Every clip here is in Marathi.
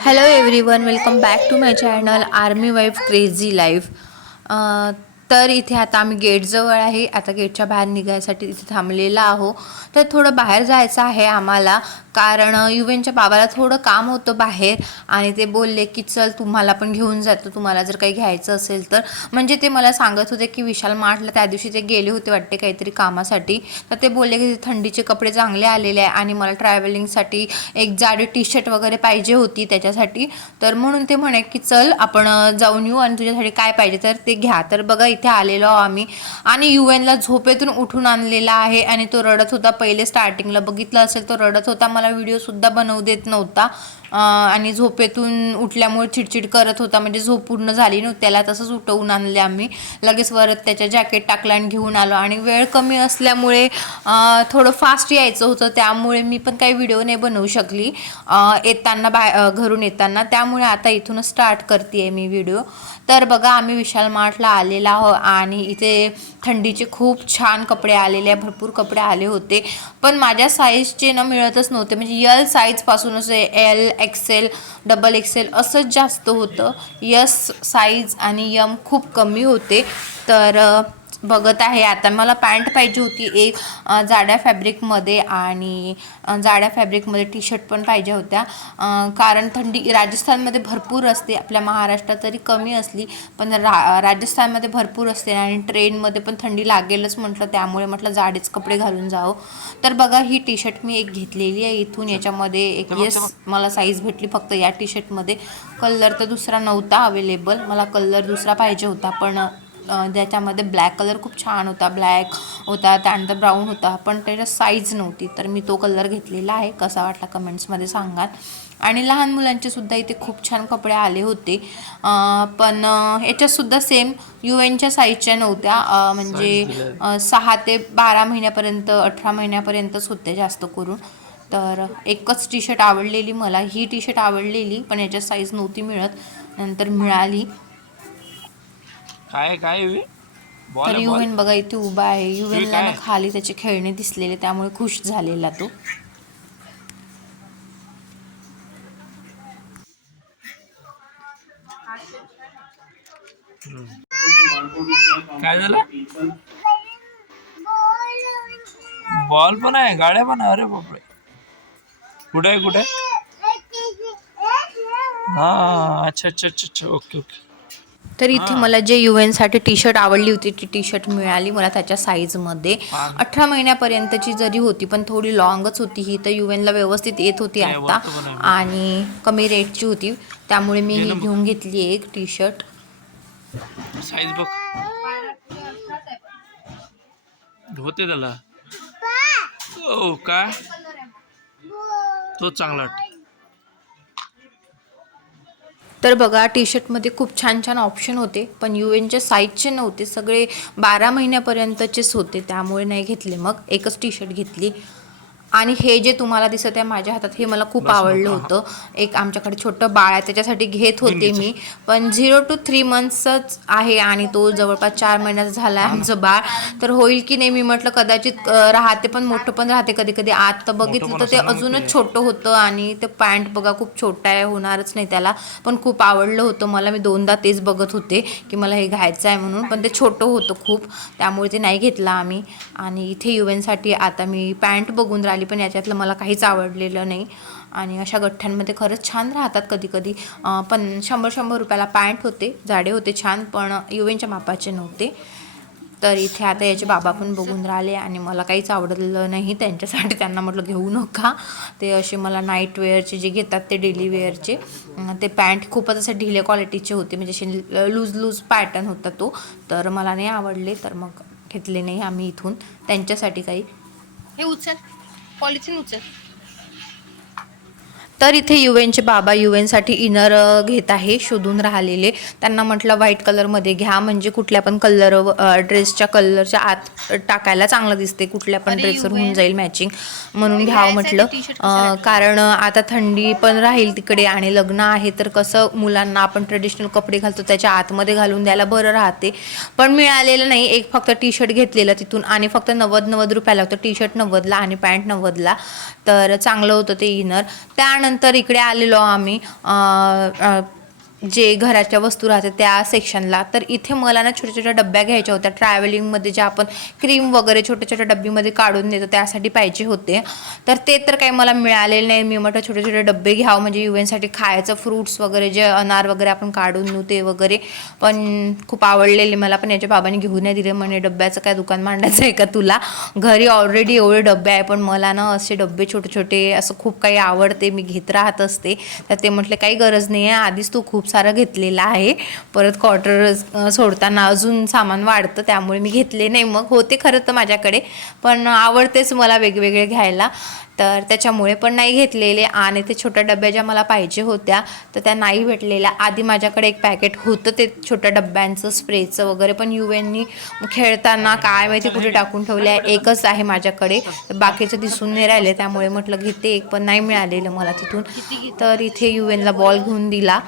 hello everyone welcome back to my channel army wife crazy life तर इथे आता आम्ही गेटजवळ आहे आता गेटच्या बाहेर निघायसाठी इथे थांबलेला आहो तर थोडं बाहेर जायचं आहे आम्हाला कारण युवेनच्या बाबाला थोडं काम होतं बाहेर आणि ते बोलले की चल तुम्हाला पण घेऊन जातो तुम्हाला जर काही घ्यायचं असेल तर म्हणजे ते मला सांगत होते की विशाल मार्टला त्या दिवशी ते गेले होते वाटते काहीतरी कामासाठी तर ते बोलले की थंडीचे कपडे चांगले आलेले आहे आणि मला ट्रॅव्हलिंगसाठी एक जाडी टी शर्ट वगैरे पाहिजे होती त्याच्यासाठी तर म्हणून ते म्हणे की चल आपण जाऊन येऊ आणि तुझ्यासाठी काय पाहिजे तर ते घ्या तर बघा इथे आलेलो आम्ही आणि युएनला झोपेतून उठून आणलेला आहे आणि तो रडत होता पहिले स्टार्टिंगला बघितलं असेल तो रडत होता मला व्हिडिओसुद्धा बनवू देत नव्हता आणि झोपेतून उठल्यामुळे चिडचिड करत होता म्हणजे झोप पूर्ण झाली नव्हती त्याला तसंच उठवून आणले आम्ही लगेच वरत त्याच्या जॅकेट टाकलं आणि घेऊन आलो आणि वेळ कमी असल्यामुळे थोडं फास्ट यायचं होतं त्यामुळे मी पण काही व्हिडिओ नाही बनवू शकली येताना बाय घरून येताना त्यामुळे आता इथूनच स्टार्ट करते मी व्हिडिओ तर बघा आम्ही विशाल मार्टला आलेला आहो आणि इथे थंडीचे खूप छान कपडे आलेले आहे भरपूर कपडे आले होते पण माझ्या साईजचे न मिळतच नव्हते म्हणजे यल साईजपासूनच एल एक्सेल डबल एक्सेल असंच जास्त होतं यस साईज आणि यम खूप कमी होते तर बघत आहे आता मला पॅन्ट पाहिजे होती एक जाड्या फॅब्रिकमध्ये आणि जाड्या फॅब्रिकमध्ये टी शर्ट पण पाहिजे होत्या कारण थंडी राजस्थानमध्ये भरपूर असते आपल्या महाराष्ट्रात तरी कमी असली पण रा राजस्थानमध्ये भरपूर असते आणि ट्रेनमध्ये पण थंडी लागेलच म्हटलं त्यामुळे म्हटलं जाडेच कपडे घालून जावं तर बघा ही टी शर्ट मी एक घेतलेली आहे इथून याच्यामध्ये एक येस मला साईज भेटली फक्त या टी शर्टमध्ये कलर तर दुसरा नव्हता अवेलेबल मला कलर दुसरा पाहिजे होता पण ज्याच्यामध्ये ब्लॅक कलर खूप छान होता ब्लॅक होता त्यानंतर ब्राऊन होता पण त्याच्या साईज नव्हती तर मी तो कलर घेतलेला आहे कसा वाटला कमेंट्समध्ये सांगाल आणि लहान मुलांचे सुद्धा इथे खूप छान कपडे आले होते पण याच्यातसुद्धा सेम यू एनच्या साईजच्या नव्हत्या म्हणजे सहा ते बारा महिन्यापर्यंत अठरा महिन्यापर्यंतच होते जास्त करून तर एकच टी शर्ट आवडलेली मला ही टी शर्ट आवडलेली पण याच्यात साईज नव्हती मिळत नंतर मिळाली काय काय बॉल युवेन बघा इथे उभा आहे युवेनला खाली त्याचे खेळणे दिसलेले त्यामुळे खुश झालेला तो काय झालं बॉल पण आहे गाड्या पण आहे अरे बापरे कुठे आहे कुठे हा अच्छा अच्छा अच्छा अच्छा ओके ओके तर इथे मला जे यू साठी टी शर्ट आवडली होती ती टी शर्ट मिळाली मला त्याच्या मध्ये अठरा महिन्यापर्यंतची जरी होती पण थोडी लॉंगच होती ही तर यू ला व्यवस्थित येत होती आता आणि कमी रेटची होती त्यामुळे मी ही घेऊन घेतली एक टी शर्ट साईज बघ होते त्याला ओ हो का तो चांगला तर बघा टी शर्टमध्ये खूप छान छान ऑप्शन होते पण यू एनच्या साईजचे नव्हते सगळे बारा महिन्यापर्यंतचेच होते त्यामुळे नाही घेतले मग एकच टी शर्ट घेतली आणि हे जे तुम्हाला दिसत आहे माझ्या हातात हे मला खूप आवडलं होतं एक आमच्याकडे छोटं बाळ आहे त्याच्यासाठी घेत होते मी पण झिरो टू थ्री मंथ्सच आहे आणि तो जवळपास चार महिन्याचा झाला आहे आमचं बाळ तर होईल की नाही मी म्हटलं कदाचित राहते पण मोठं पण राहते कधी कधी आता बघितलं तर ते अजूनच छोटं होतं आणि ते पॅन्ट बघा खूप छोटा आहे होणारच नाही त्याला पण खूप आवडलं होतं मला मी दोनदा तेच बघत होते की मला हे घ्यायचं आहे म्हणून पण ते छोटं होतं खूप त्यामुळे ते नाही घेतलं आम्ही आणि इथे युवेनसाठी आता मी पॅन्ट बघून राहिले पण याच्यातलं मला काहीच आवडलेलं नाही आणि अशा गठ्ठ्यांमध्ये खरंच छान राहतात कधी कधी पण शंभर शंभर रुपयाला पॅन्ट होते जाडे होते छान पण युवेनच्या मापाचे नव्हते तर इथे आता याचे बाबा पण बघून राहिले आणि मला काहीच आवडलेलं नाही त्यांच्यासाठी त्यांना म्हटलं घेऊ नका ते असे मला नाईट वेअरचे जे घेतात ते डेली वेअरचे ते पॅन्ट खूपच असे ढिले क्वालिटीचे होते म्हणजे असे लूज लूज पॅटर्न होता तो तर मला नाही आवडले तर मग घेतले नाही आम्ही इथून त्यांच्यासाठी काही हे उचल পলিথিন উঠে तर इथे युवेनचे बाबा युवेनसाठी इनर घेत आहे शोधून राहिलेले त्यांना म्हटलं व्हाईट कलरमध्ये घ्या म्हणजे कुठल्या पण कलर ड्रेसच्या कलरच्या आत टाकायला चांगलं दिसते कुठल्या पण ड्रेसवर होऊन जाईल मॅचिंग म्हणून म्हणजे घ्या म्हटलं कारण आता थंडी पण राहील तिकडे आणि लग्न आहे तर कसं मुलांना आपण ट्रेडिशनल कपडे घालतो त्याच्या आतमध्ये घालून द्यायला बरं राहते पण मिळालेलं नाही एक फक्त टी शर्ट घेतलेलं तिथून आणि फक्त नव्वद नव्वद रुपयाला होतं टी शर्ट नव्वदला आणि पॅन्ट नव्वदला तर चांगलं होतं ते इनर त्यानंतर त्यानंतर इकडे आलेलो आम्ही जे घराच्या वस्तू राहतात त्या सेक्शनला तर इथे मला ना छोट्या छोट्या डब्या घ्यायच्या होत्या ट्रॅव्हलिंगमध्ये ज्या आपण क्रीम वगैरे छोट्या छोट्या डब्बीमध्ये काढून देतो त्यासाठी पाहिजे होते तर ते तर काही मला मिळालेले नाही मी म्हटलं छोटे छोटे डब्बे घ्याव म्हणजे इव्हेंटसाठी खायचं फ्रूट्स वगैरे जे अनार वगैरे आपण काढून देऊ ते वगैरे पण खूप आवडलेले मला पण याच्या बाबांनी घेऊन नाही दिले म्हणे डब्याचं काय दुकान मांडायचं आहे का तुला घरी ऑलरेडी एवढे डब्बे आहे पण मला ना असे डब्बे छोटे छोटे असं खूप काही आवडते मी घेत राहत असते तर ते म्हटले काही गरज नाही आहे आधीच तू खूप सारं घेतलेला आहे परत क्वार्टर सोडताना अजून सामान वाढतं त्यामुळे मी घेतले नाही मग होते खरं तर माझ्याकडे पण आवडतेच मला वेगवेगळे घ्यायला तर त्याच्यामुळे पण नाही घेतलेले आणि ते छोट्या डब्या ज्या मला पाहिजे होत्या तर त्या नाही भेटलेल्या आधी माझ्याकडे एक पॅकेट होतं ते छोट्या डब्यांचं स्प्रेचं वगैरे पण एननी खेळताना काय माहिती कुठे टाकून ठेवले आहे एकच आहे माझ्याकडे बाकीचं दिसून नाही राहिले त्यामुळे म्हटलं घेते एक पण नाही मिळालेलं मला तिथून तर इथे एनला बॉल घेऊन दिला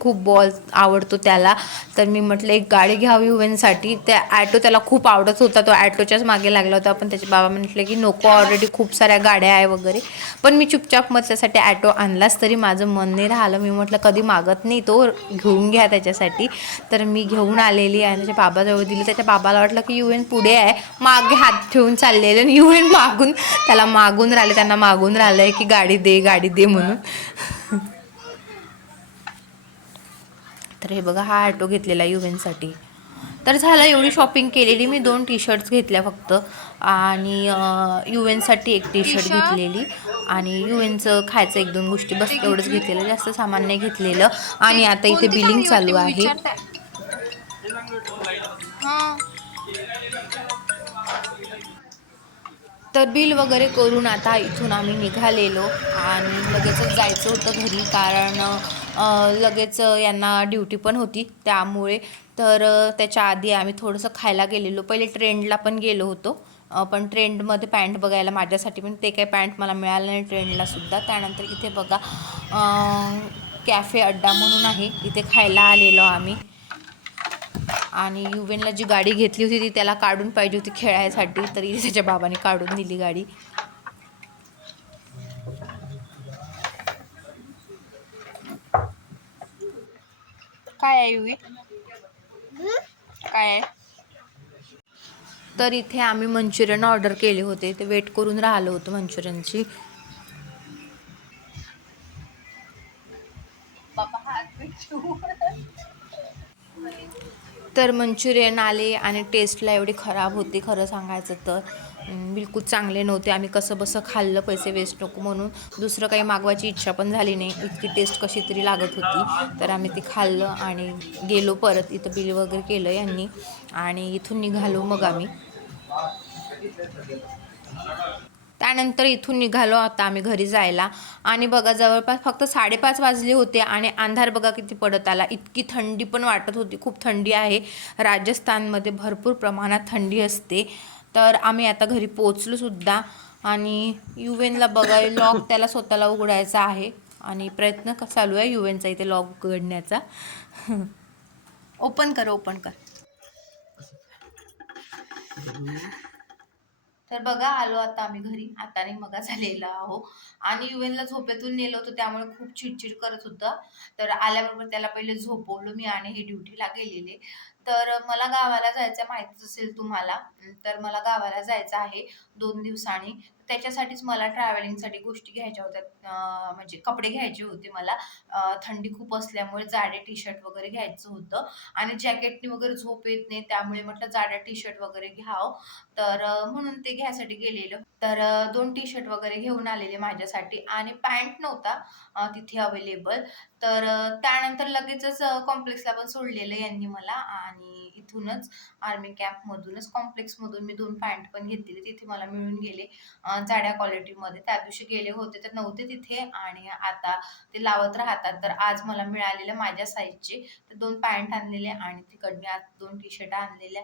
खूप बॉल आवडतो त्याला तर मी म्हटलं एक गाडी घ्यावी एनसाठी त्या ॲटो त्याला खूप आवडत होता तो ॲटोच्याच मागे लागला होता पण त्याच्या बाबा म्हटले की नको ऑलरेडी खूप साऱ्या गाड्या गाड्या आहे वगैरे पण मी चुपचाप मग ॲटो आणलाच तरी माझं मन नाही राहिलं मी म्हटलं कधी मागत नाही तो घेऊन घ्या त्याच्यासाठी तर मी घेऊन आलेली आहे त्याच्या बाबाजवळ दिली त्याच्या बाबाला वाटलं की यू एन पुढे आहे मागे हात ठेवून चाललेले आणि यू एन मागून त्याला मागून राहिले त्यांना मागून राहिलं की गाडी दे गाडी दे म्हणून तर हे बघा हा ॲटो घेतलेला साठी तर झालं एवढी शॉपिंग केलेली मी दोन टी शर्ट्स घेतल्या फक्त आणि यू एनसाठी एक टी शर्ट घेतलेली आणि यू एनचं खायचं एक दोन गोष्टी बस एवढंच घेतलेलं जास्त सामान नाही घेतलेलं आणि आता इथे बिलिंग चालू आहे तर बिल वगैरे करून आता इथून आम्ही निघालेलो आणि लगेचच जायचं होतं घरी कारण लगेच यांना ड्युटी पण होती त्यामुळे तर त्याच्या आधी आम्ही थोडंसं खायला गेलेलो पहिले ट्रेंडला पण गेलो होतो पण ट्रेंडमध्ये पॅन्ट बघायला माझ्यासाठी पण ते काही पॅन्ट मला मिळालं नाही ट्रेंडलासुद्धा त्यानंतर इथे बघा कॅफे अड्डा म्हणून आहे इथे खायला आलेलो आम्ही आणि युवेनला जी गाडी घेतली होती ती त्याला काढून पाहिजे होती खेळायसाठी तरी त्याच्या बाबाने काढून दिली गाडी काय आहे युवी काय तर इथे आम्ही मंचुरियन ऑर्डर केले होते ते वेट करून राहिलो होतो मंचुरियनची तर मंचुरियन आले आणि टेस्टला एवढी खराब होती खरं सांगायचं तर बिलकुल चांगले नव्हते आम्ही कसं बसं खाल्लं पैसे वेस्ट नको म्हणून दुसरं काही मागवायची इच्छा पण झाली नाही इतकी टेस्ट कशी तरी लागत होती तर आम्ही ते खाल्लं आणि गेलो परत इथं बिल वगैरे केलं यांनी आणि इथून निघालो मग आम्ही त्यानंतर इथून निघालो आता आम्ही घरी जायला आणि बघा जवळपास फक्त साडेपाच वाजले होते आणि अंधार बघा किती पडत आला इतकी थंडी पण वाटत होती खूप थंडी आहे राजस्थानमध्ये भरपूर प्रमाणात थंडी असते तर आम्ही आता घरी सुद्धा आणि युवेनला बघाय लॉक त्याला स्वतःला उघडायचा आहे आणि प्रयत्न चालू आहे युवेनचा इथे लॉक उघडण्याचा ओपन कर ओपन कर तर बघा आलो आता आम्ही घरी आता नाही मगा झालेला आहो आणि युवेनला झोपेतून नेलो होतो त्यामुळे खूप चिडचिड करत होतं तर आल्याबरोबर त्याला पहिले झोपवलं मी आणि हे ड्युटीला गेलेले तर मला गावाला जायचं माहितीच असेल तुम्हाला तर मला गावाला जायचं आहे दोन दिवसांनी त्याच्यासाठीच मला ट्रॅव्हलिंगसाठी गोष्टी घ्यायच्या होत्या म्हणजे कपडे घ्यायचे होते मला थंडी खूप असल्यामुळे जाडे टी शर्ट वगैरे घ्यायचं होतं आणि जॅकेटने वगैरे झोप येत नाही त्यामुळे म्हटलं जाडं टी शर्ट वगैरे घ्याव तर म्हणून ते घ्यायसाठी गेलेलं तर दोन टी शर्ट वगैरे घेऊन आलेले माझ्यासाठी आणि पॅन्ट नव्हता तिथे अवेलेबल तर त्यानंतर लगेचच कॉम्प्लेक्सला पण सोडलेलं यांनी मला आणि इथूनच आर्मी कॅम्पमधूनच कॉम्प्लेक्समधून मी दोन पॅन्ट पण घेतलेले तिथे मला मिळून गेले जाड्या क्वालिटीमध्ये त्या दिवशी गेले होते तर नव्हते तिथे आणि आता ते लावत राहतात तर आज मला मिळालेल्या माझ्या साईजचे तर दोन पॅन्ट आणलेले आणि तिकडने मी आज दोन टी शर्ट आणलेल्या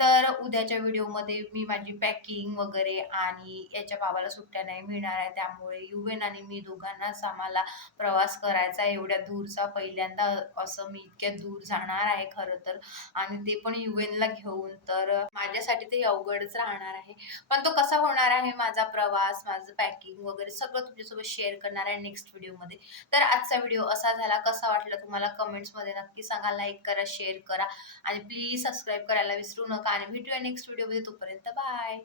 तर उद्याच्या व्हिडिओमध्ये मी माझी पॅकिंग वगैरे आणि याच्या बाबाला सुट्ट्या नाही मिळणार आहे त्यामुळे युवेन आणि मी दोघांनाच आम्हाला प्रवास करायचा एवढ्या दूरचा पहिल्यांदा असं मी इतक्या दूर जाणार आहे खरं तर आणि ते पण युवेनला घेऊन तर माझ्यासाठी ते अवघडच राहणार आहे पण तो कसा होणार आहे माझा प्रवास माझं पॅकिंग वगैरे सगळं तुमच्यासोबत शेअर करणार आहे नेक्स्ट व्हिडिओमध्ये तर आजचा व्हिडिओ असा झाला कसा वाटला तुम्हाला कमेंट्समध्ये नक्की सांगा लाईक करा शेअर करा आणि प्लीज सबस्क्राईब करायला विसरू नका आणि भेटूया नेक्स्ट व्हिडिओमध्ये तोपर्यंत बाय